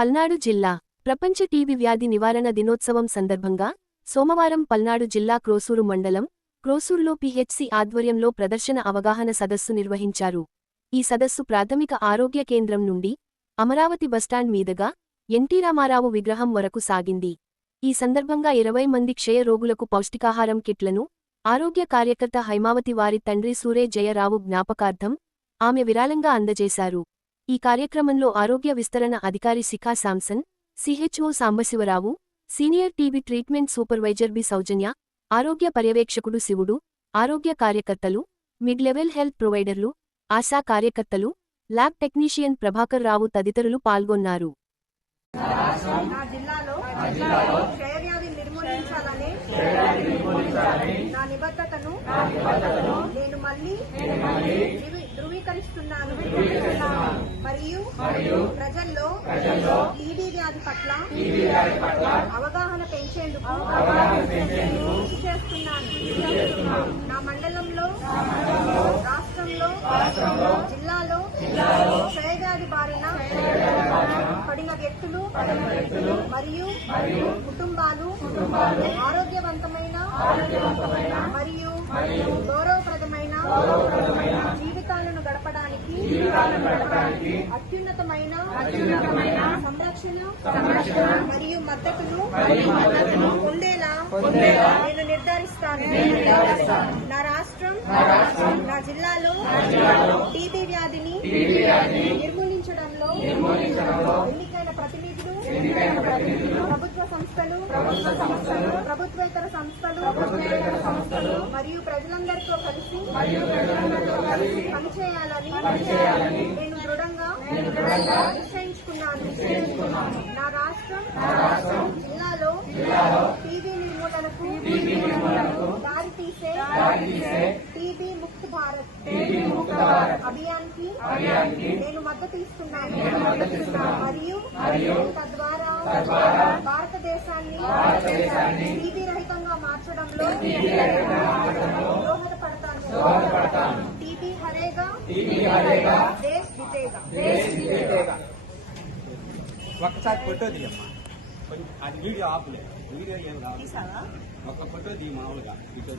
పల్నాడు జిల్లా ప్రపంచ టీబీ వ్యాధి నివారణ దినోత్సవం సందర్భంగా సోమవారం పల్నాడు జిల్లా క్రోసూరు మండలం క్రోసూరులో పిహెచ్సి ఆధ్వర్యంలో ప్రదర్శన అవగాహన సదస్సు నిర్వహించారు. ఈ సదస్సు ప్రాథమిక ఆరోగ్య కేంద్రం నుండి అమరావతి బస్టాండ్ మీదుగా ఎన్టీ రామారావు విగ్రహం వరకు సాగింది. ఈ సందర్భంగా ఇరవై మంది క్షయ రోగులకు పౌష్టికాహారం కిట్లను ఆరోగ్య కార్యకర్త హైమావతి వారి తండ్రి సూరే జయరావు జ్ఞాపకార్థం ఆమె విరాళంగా అందజేశారు. ఈ కార్యక్రమంలో ఆరోగ్య విస్తరణ అధికారి Shikha Samson CHO Sambasiva Rao senior TB treatment supervisor B Soujanya ఆరోగ్య పర్యవేక్షకుడు శివుడు ఆరోగ్య కార్యకర్తలు మిడ్ లెవెల్ హెల్త్ ప్రొవైడర్లు ఆశా కార్యకర్తలు ల్యాబ్ టెక్నీషియన్ ప్రభాకర్ రావు తదితరులు పాల్గొన్నారు. నా నిర్మూలించాలని నిబద్ధతను నేను మళ్ళీ ధృవీకరిస్తున్నాను మరియు ప్రజల్లో టీబీ వ్యాధి పట్ల అవగాహన పెంచేందుకు కృషి చేస్తున్నాను. నా మండలంలో రాష్ట్రంలో జిల్లాలో క్షయవ్యాధి బారిన పడిన వ్యక్తులు మరియు కుటుంబాలు ఆరోగ్యవంతమైన మరియు గౌరవప్రదమైన గడపడానికి అత్యున్నతమైన సంరక్షణ మరియు మద్దతును పొందేలా నేను నిర్ధారిస్తాను. నా రాష్ట్రం నా జిల్లాలో టీబీ వ్యాధిని నిర్మూలించడంలో ప్రభుత్వ సంస్థలు ప్రభుత్వేతర సంస్థలు మరియు ప్రజలందరితో కలిసి పనిచేయాలని నేను దృఢంగా నిశ్చయించుకున్నాను. నా రాష్ట్రం జిల్లాలో టీబీ నిర్మూలనకు దారి తీసే టీబీ ముక్త్ భారత్ అభియాన్కి నేను మద్దతు ఇస్తున్నాను. మరియు తద్వారా భారతదేశాన్ని రహితంగా మార్చడంలో దోహదపడతాను. టీబీ హరేగా దేశ్ ఒక్కసారి ఫోటో తీయమ్మా. కొంచెం అది వీడియో ఆపులే. వీడియో ఏం కావాలి తీసావా? ఒక ఫోటో తీ మామూలుగా. ఇటు.